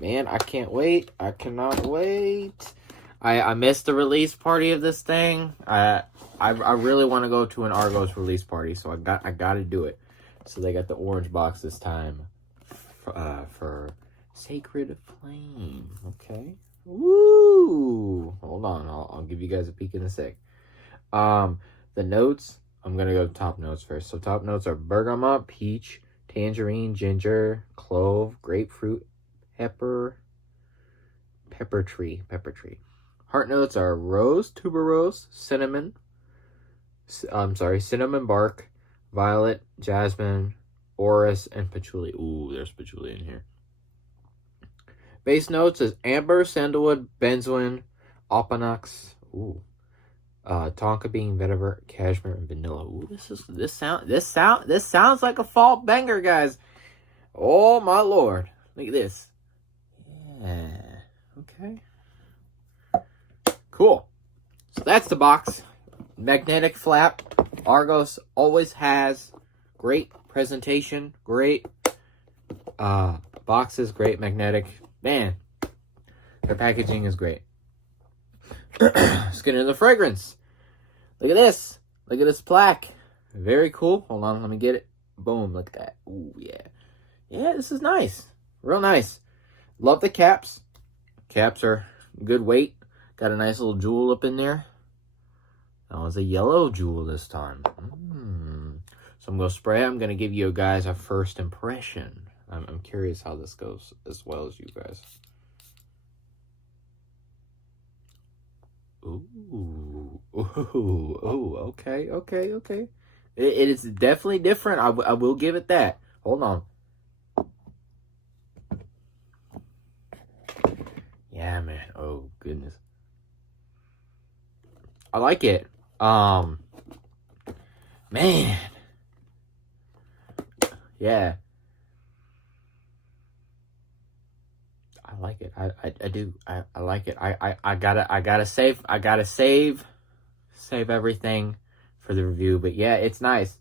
Man, I can't wait. I cannot wait. I missed the release party of this thing. I really want to go to an Argos release party, so I got to do it. So they got the orange box this time for Sacred Flame. Okay. Woo! Hold on, I'll give you guys a peek in a sec. The notes, I'm gonna go top notes first. So top notes are bergamot, peach, tangerine, ginger, clove, grapefruit, pepper tree. Heart notes are rose, tuberose, cinnamon bark, violet, jasmine, orris, and patchouli. Ooh, there's patchouli in here. Base notes is amber, sandalwood, benzoin, opanax, tonka bean, vetiver, cashmere, and vanilla. Ooh, this sounds like a fall banger, guys. Oh my lord. Look at this. Yeah. Okay. Cool. So that's the box. Magnetic flap. Argos always has great presentation, great boxes, great magnetic. Man, their packaging is great. Let's get into the fragrance. Look at this. Look at this plaque. Very cool. Hold on, let me get it. Boom, look at that. Ooh, yeah. Yeah, this is nice. Real nice. Love the caps. Caps are good weight. Got a nice little jewel up in there. That was a yellow jewel this time. So I'm going to spray it. I'm going to give you guys a first impression. I'm curious how this goes as well as you guys. Ooh, okay. It is definitely different. I will give it that. Hold on. Yeah, man. Oh, goodness. I like it. Man. Yeah. I like it. I do. I like it. I gotta save everything for the review. But yeah, it's nice.